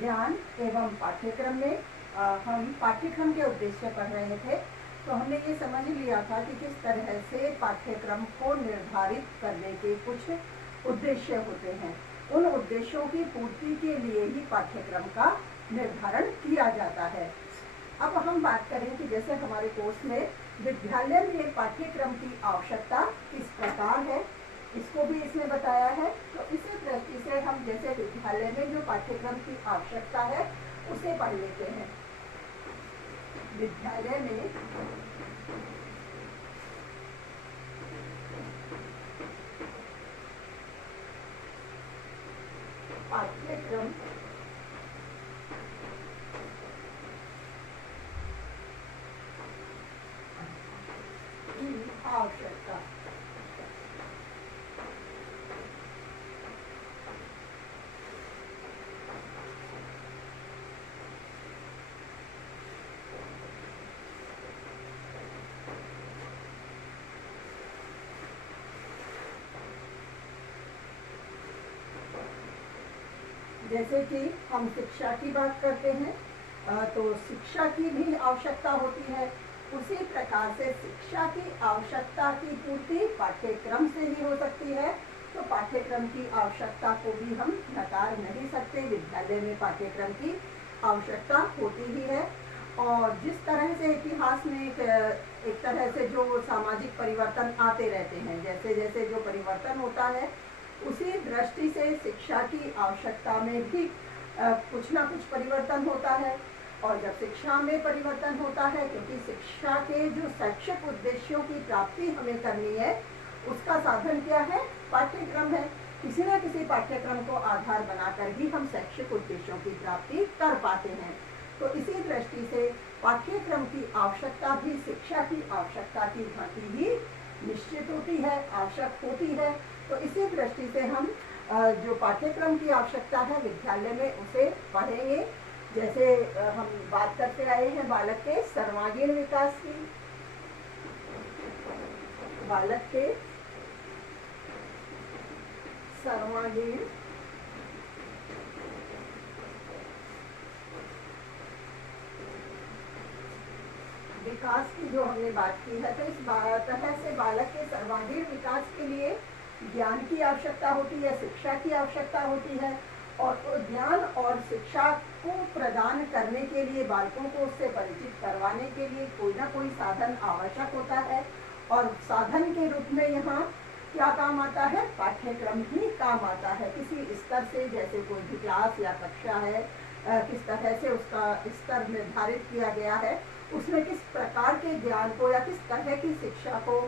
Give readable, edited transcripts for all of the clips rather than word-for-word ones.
ज्ञान एवं पाठ्यक्रम में हम पाठ्यक्रम के उद्देश्य पढ़ रहे थे। तो हमने ये समझ लिया था कि किस तरह से पाठ्यक्रम को निर्धारित करने के कुछ उद्देश्य होते हैं। उन उद्देश्यों की पूर्ति के लिए ही पाठ्यक्रम का निर्धारण किया जाता है। अब हम बात करें कि जैसे हमारे कोर्स में विद्यालय में पाठ्यक्रम की आवश्यकता किस प्रकार है, इसको भी इसमें बताया है। तो इसी दृष्टि से हम जैसे विद्यालय में जो पाठ्यक्रम की आवश्यकता है उसे पढ़ लेते हैं। विद्यालय में पाठ्यक्रम की आवश्यकता। जैसे कि हम शिक्षा की बात करते हैं तो शिक्षा की भी आवश्यकता होती है। उसी प्रकार से शिक्षा की आवश्यकता की पूर्ति पाठ्यक्रम से ही हो सकती है। तो पाठ्यक्रम की आवश्यकता को भी हम नकार नहीं सकते। विद्यालय में पाठ्यक्रम की आवश्यकता होती ही है। और जिस तरह से इतिहास में एक तरह से जो सामाजिक परिवर्तन आते रहते हैं, जैसे जैसे जो परिवर्तन होता है उसी दृष्टि से शिक्षा की आवश्यकता में भी कुछ ना कुछ परिवर्तन होता है। और जब शिक्षा में परिवर्तन होता है, क्योंकि शिक्षा के जो शैक्षिक उद्देश्यों की प्राप्ति हमें करनी है उसका साधन क्या है? पाठ्यक्रम है। किसी न किसी पाठ्यक्रम को आधार बनाकर ही हम शैक्षिक उद्देश्यों की प्राप्ति कर पाते हैं। तो इसी दृष्टि से पाठ्यक्रम की आवश्यकता भी शिक्षा की आवश्यकता की भांति ही निश्चित होती है, आवश्यक होती है। तो इसी दृष्टि से हम जो पाठ्यक्रम की आवश्यकता है विद्यालय में उसे पढ़ेंगे। जैसे हम बात करते आए हैं बालक के सर्वांगीण विकास की। बालक के सर्वांगीण विकास की जो हमने बात की है, तो इस तरह से बालक के सर्वांगीण विकास के लिए ज्ञान की आवश्यकता होती है, शिक्षा की आवश्यकता होती है। और तो ज्ञान और शिक्षा को प्रदान करने के लिए बालकों को उससे परिचित करवाने के लिए कोई ना कोई साधन आवश्यक होता है। और साधन के रूप में यहाँ क्या काम आता है? पाठ्यक्रम ही काम आता है। किसी स्तर से, जैसे कोई भी क्लास या कक्षा है, किस तरह से उसका स्तर निर्धारित किया गया है, उसमें किस प्रकार के ज्ञान को या किस तरह की शिक्षा को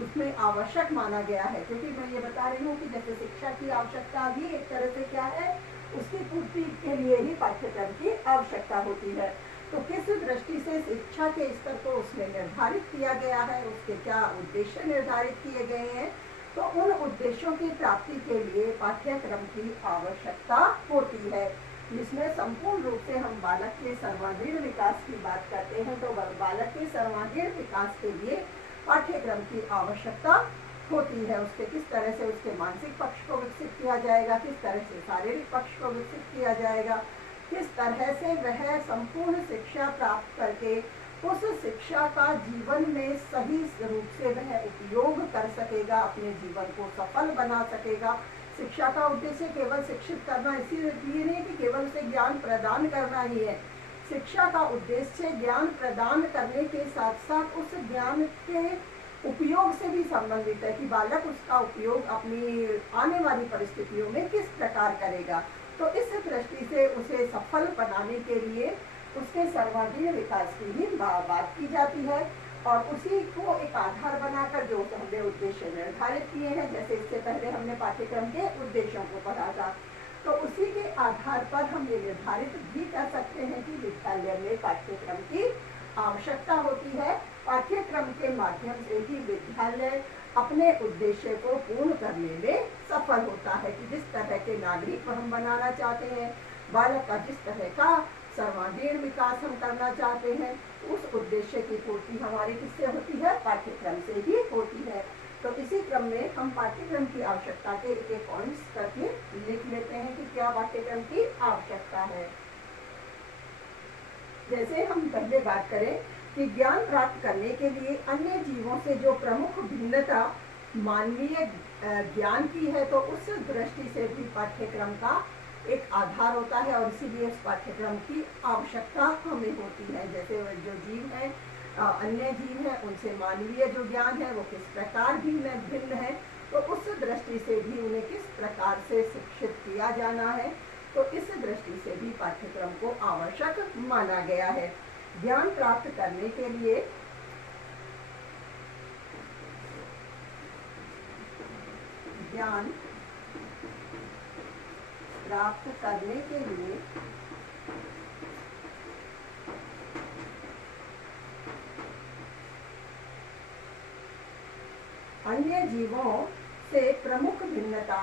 उसमें आवश्यक माना गया है। क्योंकि मैं ये बता रही हूँ कि जैसे शिक्षा की आवश्यकता भी एक तरह से क्या है, उसकी पूर्ति के लिए ही पाठ्यक्रम की आवश्यकता होती है। तो किस दृष्टि से शिक्षा के स्तर को उसमें निर्धारित किया गया है, उसके क्या उद्देश्य निर्धारित किए गए हैं, तो उन उद्देश्यों की प्राप्ति के लिए पाठ्यक्रम की आवश्यकता होती है। जिसमें संपूर्ण रूप से हम बालक के सर्वांगीण विकास की बात करते हैं। तो बालक के सर्वांगीण विकास के लिए पाठ्यक्रम की आवश्यकता होती है। उसके किस तरह से उसके मानसिक पक्ष को विकसित किया जाएगा, किस तरह से शारीरिक पक्ष को विकसित किया जाएगा, किस तरह से वह संपूर्ण शिक्षा प्राप्त करके उस शिक्षा का जीवन में सही रूप से वह उपयोग कर सकेगा, अपने जीवन को सफल बना सकेगा। शिक्षा का उद्देश्य केवल शिक्षित करना इसीलिए नहीं कि केवल उसे ज्ञान प्रदान करना ही है। शिक्षा का उद्देश्य ज्ञान प्रदान करने के साथ साथ उस ज्ञान के उपयोग से भी संबंधित है कि बालक उसका उपयोग अपनी आने वाली परिस्थितियों में किस प्रकार करेगा। तो इस दृष्टि से उसे सफल बनाने के लिए उसके सर्वांगीण विकास की ही बात की जाती है। और उसी को एक आधार बनाकर जो हमने उद्देश्य निर्धारित किए हैं, जैसे इससे पहले हमने पाठ्यक्रम के उद्देश्यों को पढ़ा था, तो उसी के आधार पर हम ये निर्धारित भी कर सकते हैं कि विद्यालय में पाठ्यक्रम की आवश्यकता होती है। पाठ्यक्रम के माध्यम से ही विद्यालय अपने उद्देश्य को पूर्ण करने में सफल होता है कि जिस तरह के नागरिक हम बनाना चाहते हैं, बालक का जिस तरह का सर्वांगीण विकास हम करना चाहते हैं, उस उद्देश्य की पूर्ति हमारी किससे होती है? पाठ्यक्रम से ही होती है। तो इसी क्रम में हम पाठ्यक्रम की आवश्यकता के एक पॉइंट्स करके लिख लेते हैं कि क्या पाठ्यक्रम की आवश्यकता है। जैसे हम पहले बात करें कि ज्ञान प्राप्त करने के लिए अन्य जीवों से जो प्रमुख भिन्नता मानवीय ज्ञान की है, तो उस दृष्टि से भी पाठ्यक्रम का एक आधार होता है और इसीलिए इस पाठ्यक्रम की आवश्यकता हमें होती है। जैसे जो जीव हैं, अन्य जीव हैं, उनसे मानवीय जो ज्ञान है वो किस प्रकार भिन्न है, तो उस दृष्टि से भी उन्हें किस प्रकार से शिक्षित किया जाना है, तो इस दृष्टि से भी पाठ्यक्रम को आवश्यक माना गया है। ज्ञान प्राप्त करने के लिए अन्य जीवों से प्रमुख भिन्नता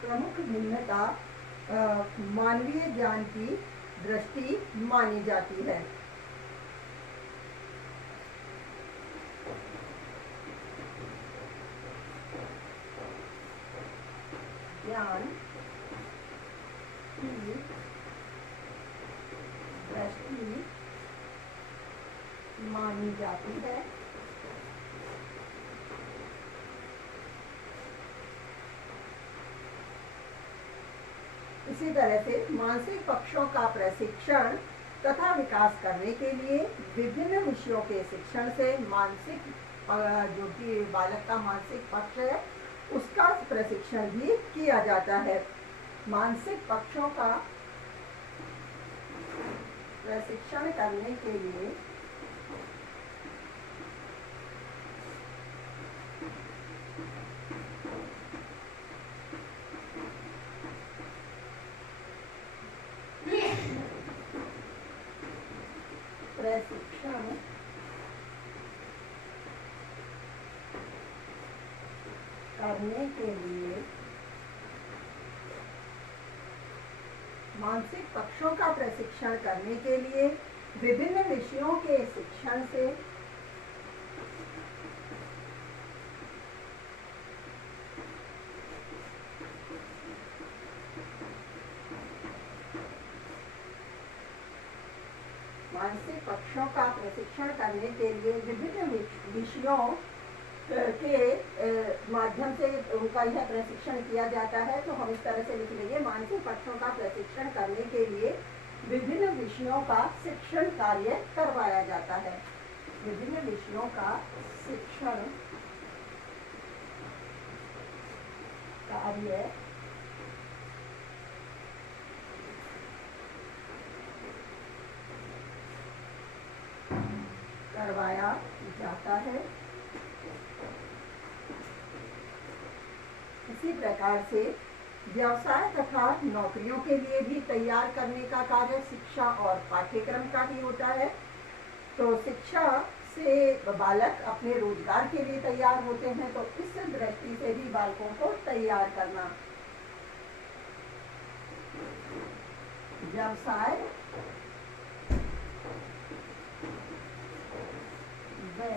प्रमुख भिन्नता मानवीय ज्ञान की दृष्टि मानी जाती है। ज्ञान की दृष्टि मानी जाती है। इसी तरह से मानसिक पक्षों का प्रशिक्षण तथा विकास करने के लिए विभिन्न विषयों के शिक्षण से मानसिक जो कि बालक का मानसिक पक्ष है उसका प्रशिक्षण भी किया जाता है। मानसिक पक्षों का प्रशिक्षण करने के लिए मानसिक पक्षों का प्रशिक्षण करने के लिए विभिन्न विषयों के शिक्षण से के माध्यम से उनका यह प्रशिक्षण किया जाता है। तो हम इस तरह से लिख लेंगे, मानसिक पक्षों का प्रशिक्षण करने के लिए विभिन्न विषयों का शिक्षण कार्य करवाया जाता है। विभिन्न विषयों का शिक्षण कार्य करवाया जाता है। इसी प्रकार से व्यवसाय तथा नौकरियों के लिए भी तैयार करने का कार्य शिक्षा और पाठ्यक्रम का ही होता है। तो शिक्षा से बालक अपने रोजगार के लिए तैयार होते हैं, तो इस दृष्टि से भी बालकों को तैयार करना। व्यवसाय व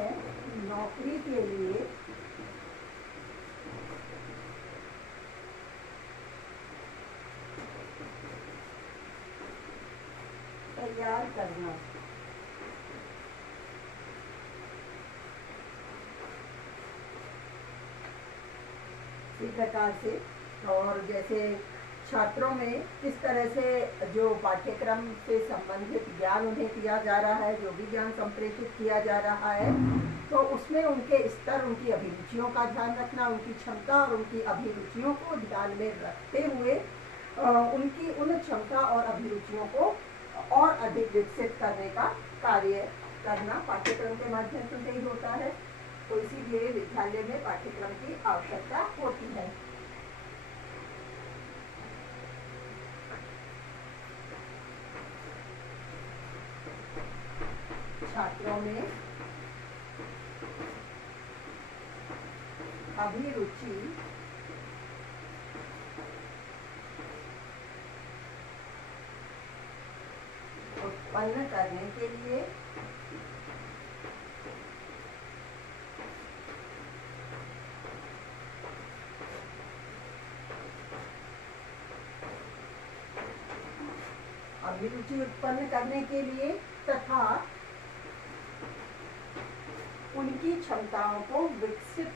नौकरी के लिए तैयार करना। इसी प्रकार से और जैसे छात्रों में किस तरह से जो पाठ्यक्रम से संबंधित ज्ञान उन्हें दिया जा रहा है, जो भी ज्ञान संप्रेषित किया जा रहा है, तो उसमें उनके स्तर, उनकी अभिरुचियों का ध्यान रखना, उनकी क्षमता और उनकी अभिरुचियों को ध्यान में रखते हुए उनकी उन क्षमता और अभिरुचियों को और अधिक विकसित करने का कार्य करना पाठ्यक्रम के माध्यम से ही होता है। तो इसीलिए विद्यालय में पाठ्यक्रम की आवश्यकता होती है। छात्रों में अभिरुचि उत्पन्न करने के लिए तथा उनकी क्षमताओं को विकसित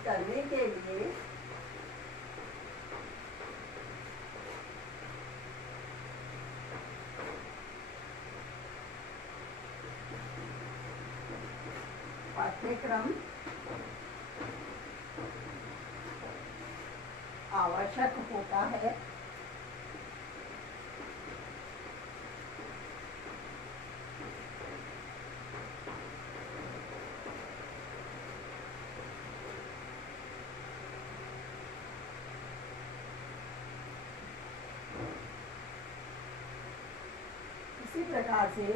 करने के लिए पाठ्यक्रम आवश्यक होता है। इसी प्रकार से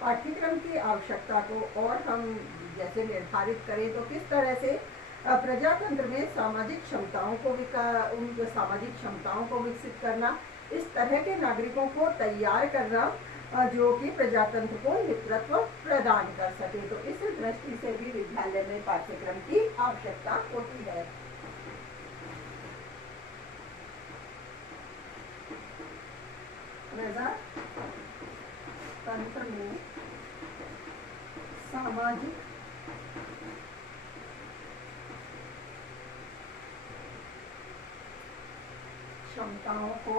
पाठ्यक्रम की आवश्यकता को और हम जैसे निर्धारित करें तो किस तरह से प्रजातंत्र में सामाजिक क्षमताओं को विकसित करना, इस तरह के नागरिकों को तैयार करना जो कि प्रजातंत्र को नेतृत्व प्रदान कर सके। तो इस दृष्टि से भी विद्यालय में पाठ्यक्रम की आवश्यकता होती है। प्रजातंत्र में सामाजिक क्षमताओं को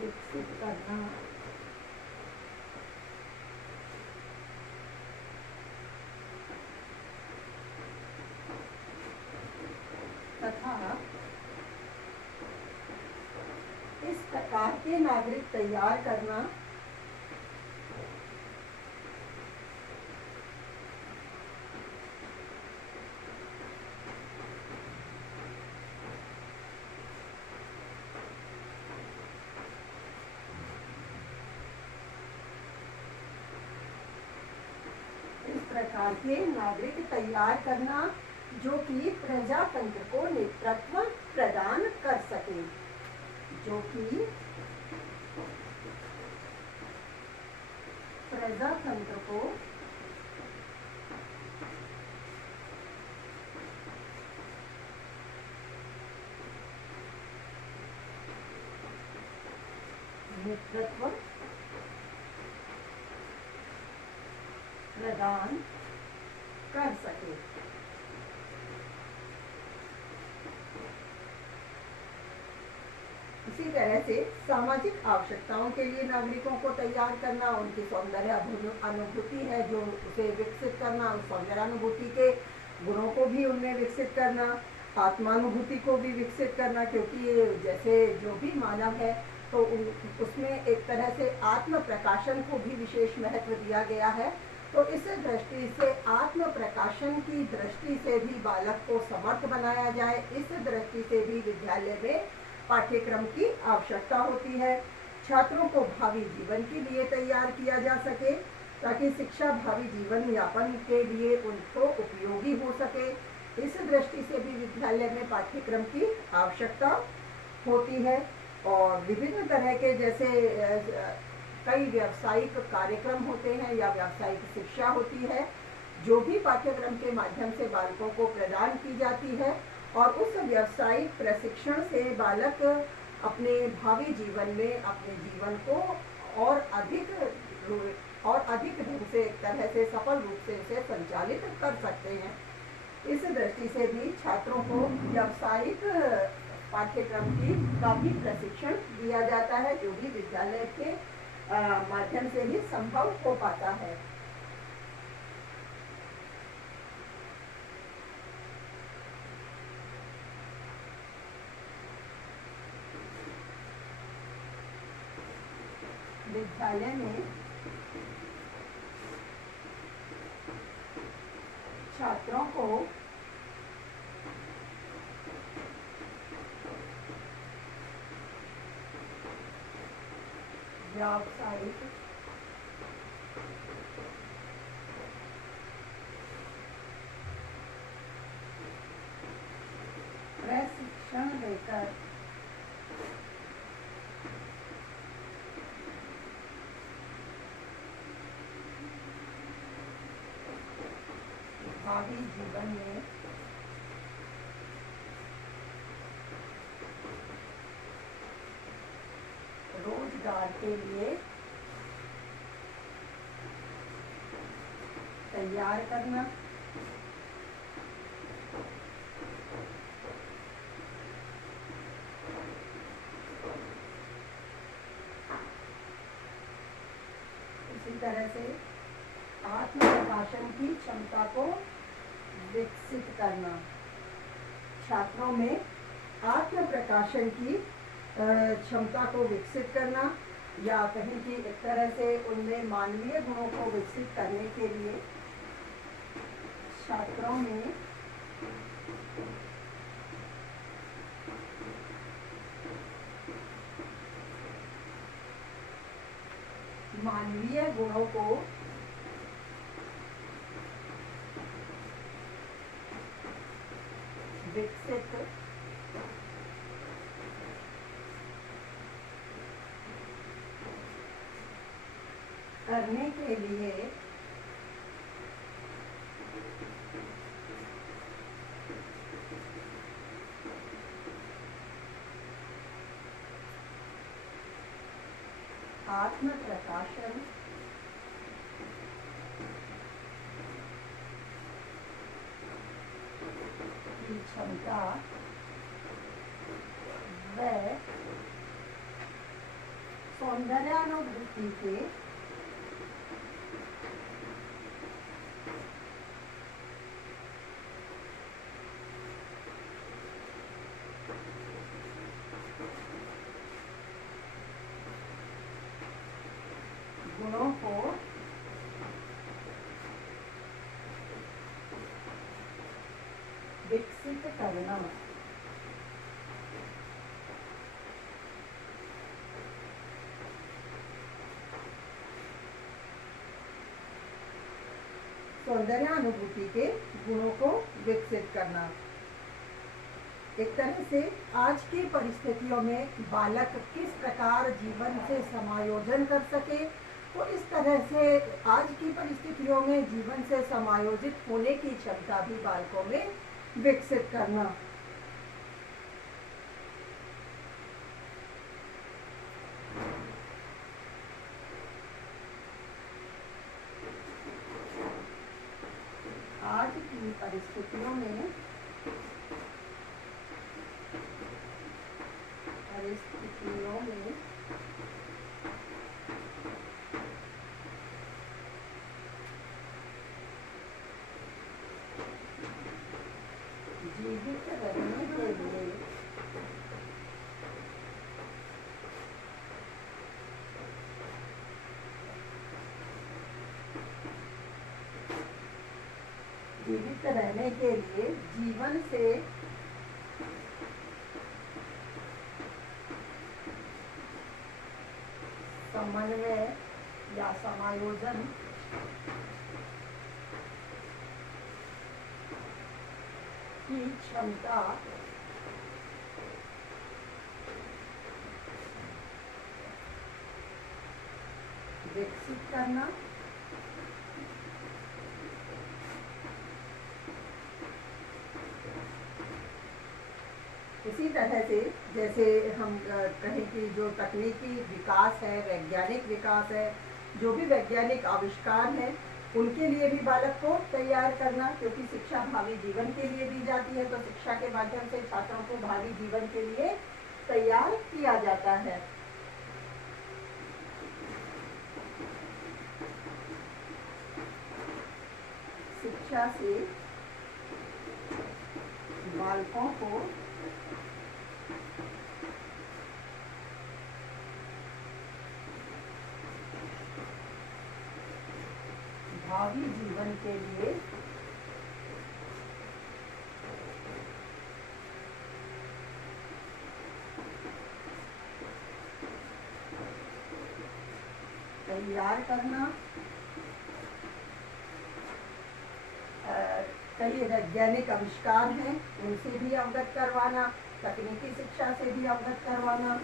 विकसित करना तथा इस प्रकार के नागरिक तैयार करना जो कि प्रजातंत्र को नेतृत्व प्रदान कर सके, जो कि प्रजातंत्र को नेतृत्व प्रदान कर सके। इसी तरह से सामाजिक आवश्यकताओं के लिए नागरिकों को तैयार करना, उनकी सौंदर्य अनुभूति है जो उसे विकसित करना, उस सौंदर्य अनुभूति के गुणों को भी उनमें विकसित करना, आत्मानुभूति को भी विकसित करना, क्योंकि जैसे जो भी मानव है तो उसमें एक तरह से आत्म प्रकाशन को भी विशेष महत्व दिया गया है। तो इस दृष्टि से आत्म प्रकाशन की दृष्टि से भी बालक को समर्थ बनाया जाए, इस दृष्टि से भी विद्यालय में पाठ्यक्रम की आवश्यकता होती है। छात्रों को भावी जीवन के लिए तैयार किया जा सके ताकि शिक्षा भावी जीवन यापन के लिए उनको उपयोगी हो सके। इस दृष्टि से भी विद्यालय में पाठ्यक्रम की आवश्यकता होती है। और विभिन्न तरह के जैसे कई व्यावसायिक कार्यक्रम होते हैं या व्यावसायिक शिक्षा होती है जो भी पाठ्यक्रम के माध्यम से बालकों को प्रदान की जाती है, और उस व्यावसायिक प्रशिक्षण से बालक अपने भावी जीवन में अपने जीवन को और अधिक ढंग से एक तरह से सफल रूप से उसे संचालित कर सकते हैं। इस दृष्टि से भी छात्रों को व्यावसायिक पाठ्यक्रम का भी प्रशिक्षण दिया जाता है जो भी विद्यालय के माध्यम से ही संभव हो पाता है। विद्यालय में छात्रों को व्यावसायिक प्रशिक्षण देकर भावी जीवन में रोजगार के लिए तैयार करना, इसी तरह से आत्मप्रकाशन की क्षमता को विकसित करना। छात्रों में आत्म प्रकाशन की क्षमता को विकसित करना, या कहीं कि एक तरह से उनमें मानवीय गुणों को विकसित करने के लिए छात्रों में मानवीय गुणों को विकसित करने के लिए आत्म प्रकाशन की क्षमता व सौंदर्यानुभूति के गुणों को विकसित करना। सौंदर्यानुभूति के गुणों को विकसित करना। एक तरह से आज की परिस्थितियों में बालक किस प्रकार जीवन से समायोजन कर सके, तो इस तरह से आज की परिस्थितियों में जीवन से समायोजित होने की क्षमता भी बालकों में विकसित करना। आज की परिस्थितियों में जीवित रहने के लिए जीवन से समन्वय या समायोजन की क्षमता विकसित करना। इसी तरह से जैसे हम कहें कि जो तकनीकी विकास है, वैज्ञानिक विकास है, जो भी वैज्ञानिक आविष्कार है, उनके लिए भी बालक को तैयार करना, क्योंकि शिक्षा भावी जीवन के लिए दी जाती है, तो शिक्षा के माध्यम से छात्रों को भावी जीवन के लिए तैयार किया जाता है। शिक्षा से बालकों को भावी जीवन के लिए तैयार करना, कई वैज्ञानिक आविष्कार हैं उनसे भी अवगत करवाना, तकनीकी शिक्षा से भी अवगत करवाना,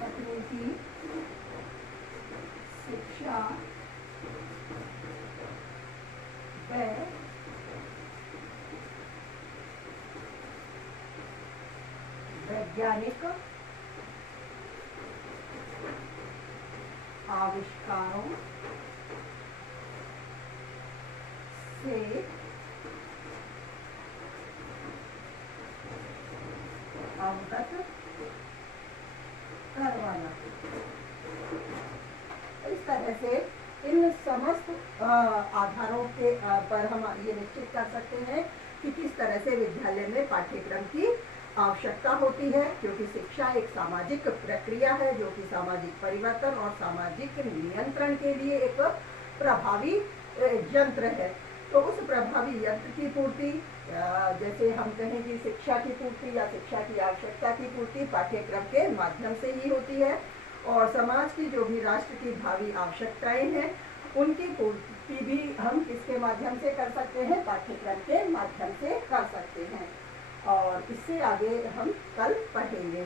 तकनीकी शिक्षा व वैज्ञानिक आविष्कारों से अवगत करवाना। इस तरह से इन समस्त आधारों के पर हम ये निश्चित कर सकते हैं कि किस तरह से विद्यालय में पाठ्यक्रम की आवश्यकता होती है, क्योंकि शिक्षा एक सामाजिक प्रक्रिया है जो कि सामाजिक परिवर्तन और सामाजिक नियंत्रण के लिए एक प्रभावी यंत्र है। तो उस प्रभावी यंत्र की पूर्ति, जैसे हम कहें कि शिक्षा की पूर्ति या शिक्षा की आवश्यकता की पूर्ति पाठ्यक्रम के माध्यम से ही होती है, और समाज की जो भी राष्ट्र की भावी आवश्यकताएं हैं उनकी पूर्ति भी हम किसके माध्यम से कर सकते हैं, पाठ्यक्रम के माध्यम से कर सकते हैं। और इससे आगे हम कल पढ़ेंगे।